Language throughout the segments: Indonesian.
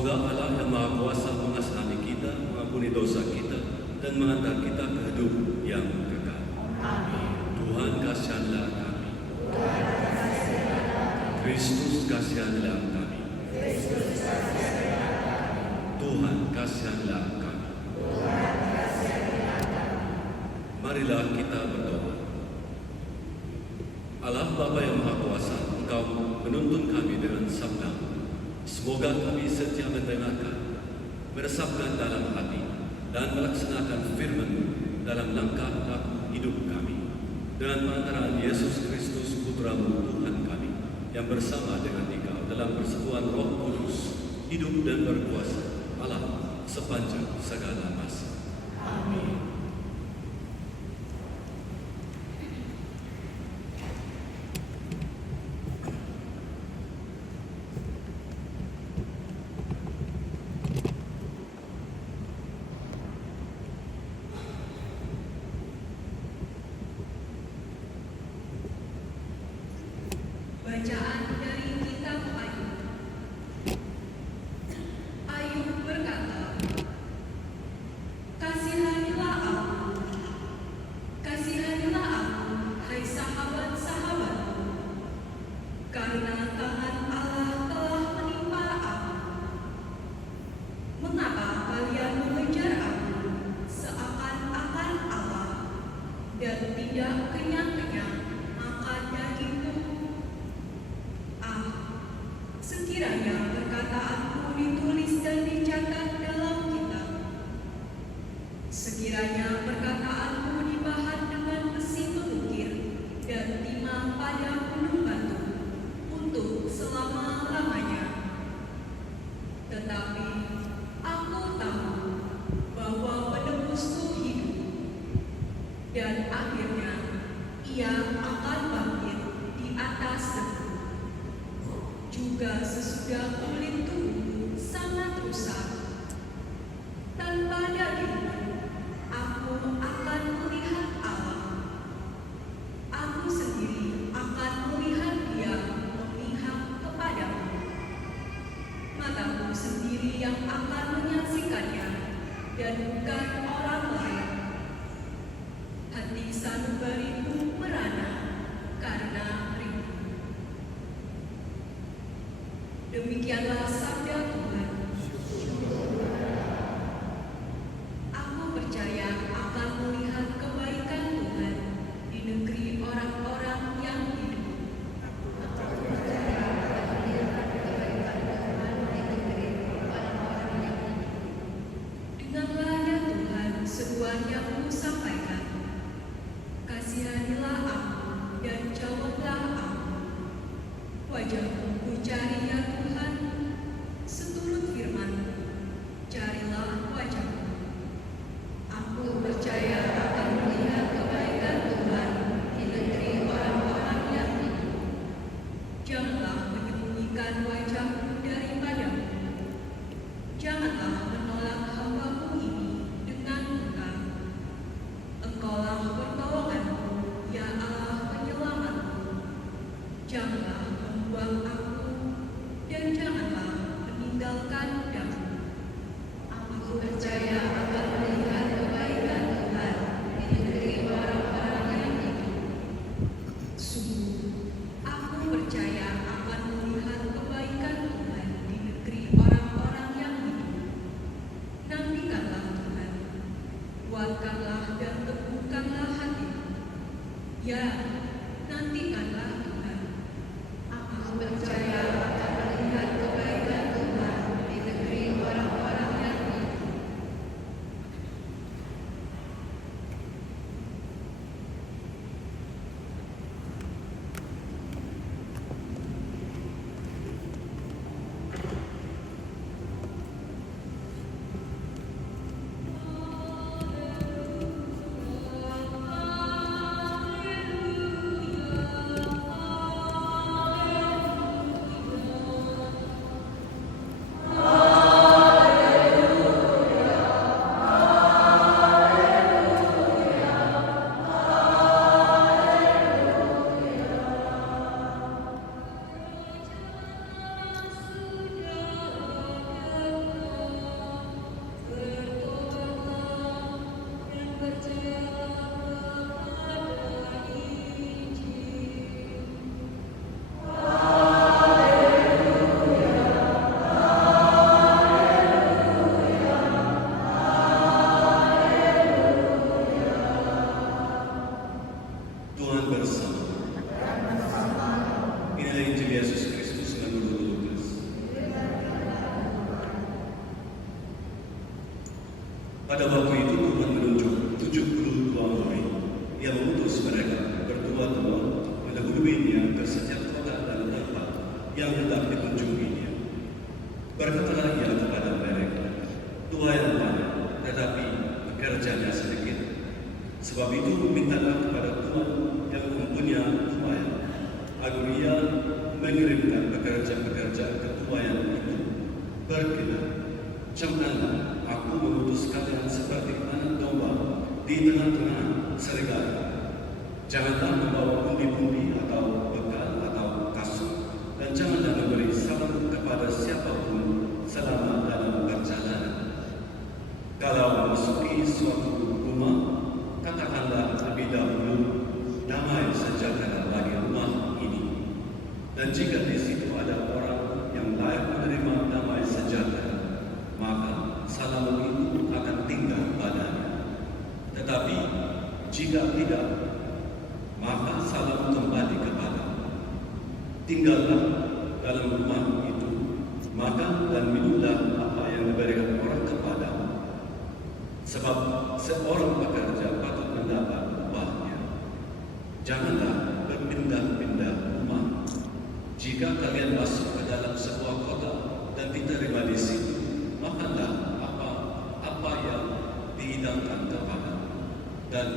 Semoga Allah yang Maha Kuasa mengasihani kita, mengampuni dosa kita, dan mengantar kita ke hidup yang kekal. Amin. Tuhan kasihanlah kami. Kristus kasihanlah kami. Tuhan kasihanlah kami. Marilah kita berdoa. Allah Bapa yang Maha Kuasa, Engkau menuntun kami dengan sabda. Semoga kami setia mendengarkan, meresapkan dalam hati, dan melaksanakan firman dalam langkah-langkah hidup kami. Dengan perantaraan Yesus Kristus, Putra-Mu Tuhan kami, yang bersama dengan Engkau dalam persekutuan Roh Kudus, hidup dan berkuasa Allah sepanjang segala masa. Amin. Bacaan dari Kitab Ayub. Ayub berkata, "Kasihanilah aku, kasihanilah aku, hai sahabat-sahabatku, karena tangan Allah telah menimpa aku. Mengapa kalian mengejar aku seakan-akan Allah dan tidak kenyang-kenyang makan dagingku? Sekiranya perkataanku ditulis dan dicatat dalam kitab, sekiranya perkataanku dibahan dengan besi mengukir dan timah pada gunung batu untuk selama-lamanya. Tetapi aku tahu bahwa penebusku hidup, dan akhirnya ia akan bangkit di atas teguh. Juga sesudah kulit tubuhku sangat rusak, tanpa dagingmu aku akan melihat Allah. Aku sendiri akan melihat Dia memihak kepadamu. Mataku sendiri yang akan menyaksikannya, dan bukan orang lain. Hati sanubariku merana karena demikianlah sabda Tuhan. Aku percaya akan melihat kebaikan Tuhan di negeri orang-orang yang hidup. Dengarlah ya Tuhan seruan yang Ku sampaikan. Kasihanilah aku dan jawablah aku. Wajah-Mu ku cari ya Tuhan, seturut firman-Mu, carilah wajah-Mu. Aku percaya akan melihat kebaikan Tuhan di negeri orang-orang yang hidup. Janganlah menyembunyikan wajah-Mu daripada-Mu. Janganlah menolak hamba-Mu ini dengan murka. Engkaulah pertolongan-Mu, ya Allah penyelamat-Ku. Janganlah membuang aku, dan janganlah meninggalkan damu. Aku percaya akan melihat kebaikan Tuhan di negeri orang-orang yang hidup. Sungguh, aku percaya akan melihat kebaikan Tuhan di negeri orang-orang yang hidup. Nantikanlah Tuhan, kuatkanlah dan teguhkanlah hatimu. Ya, nantikanlah Tuhan. Aku percaya akan melihat kebaikan Tuhan di negeri orang-orang yang hidup. Haleluya. Pada waktu itu Tuhan menunjuk 72 murid. Ia mengutus mereka berdua-dua mendahuluinya ke setiap kota dan tempat yang hendak dikunjunginya. Berkatalah ia kepada mereka, "Tuai banyak, tetapi pekerjanya sedikit. Sebab itu mintalah kepada Tuhan yang mempunyai tuai, agar ia mengirimkan pekerja-pekerja ketuaian itu. Pergilah, camkanlah, aku mengutus kalian seperti anak domba di tengah-tengah serigala. Janganlah membawa pundi-pundi atau bekal atau kasut, dan janganlah memberi salam kepada siapapun selama dalam perjalanan. Kalau memasuki suatu rumah, katakanlah lebih dahulu, damai sejahtera bagi rumah ini. Dan jika di situ ada orang yang layak menerima damai sejahtera, maka salam itu akan tinggal padanya. Tetapi jika tidak, maka salam kembali kepada. Tinggallah dalam rumah itu, makan dan minumlah apa yang diberikan orang kepadamu. Sebab seorang pekerja patut mendapat upahnya. Janganlah berpindah-pindah rumah. Jika kalian masuk ke dalam sebuah kota dan diterima di situ, makanlah apa yang dihidangkan kepadamu, dan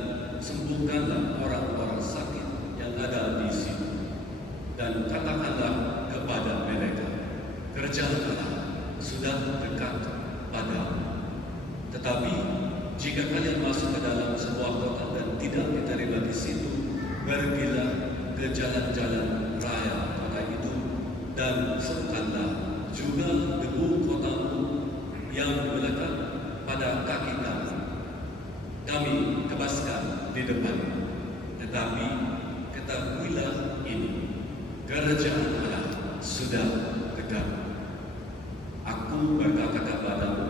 sembuhkanlah orang-orang sakit yang ada di situ. Dan katakanlah kepada mereka, kerjaan Allah sudah dekat padamu. Tetapi jika kalian masuk ke dalam sebuah kota dan tidak diterima di situ, pergilah ke jalan-jalan raya kota itu dan serukanlah juga debu kotamu yang melekat pada kaki kami. Kami kebaskan di depan. Tetapi ketahuilah ini, kerajaan Allah sudah dekat. Aku berkata kepadamu,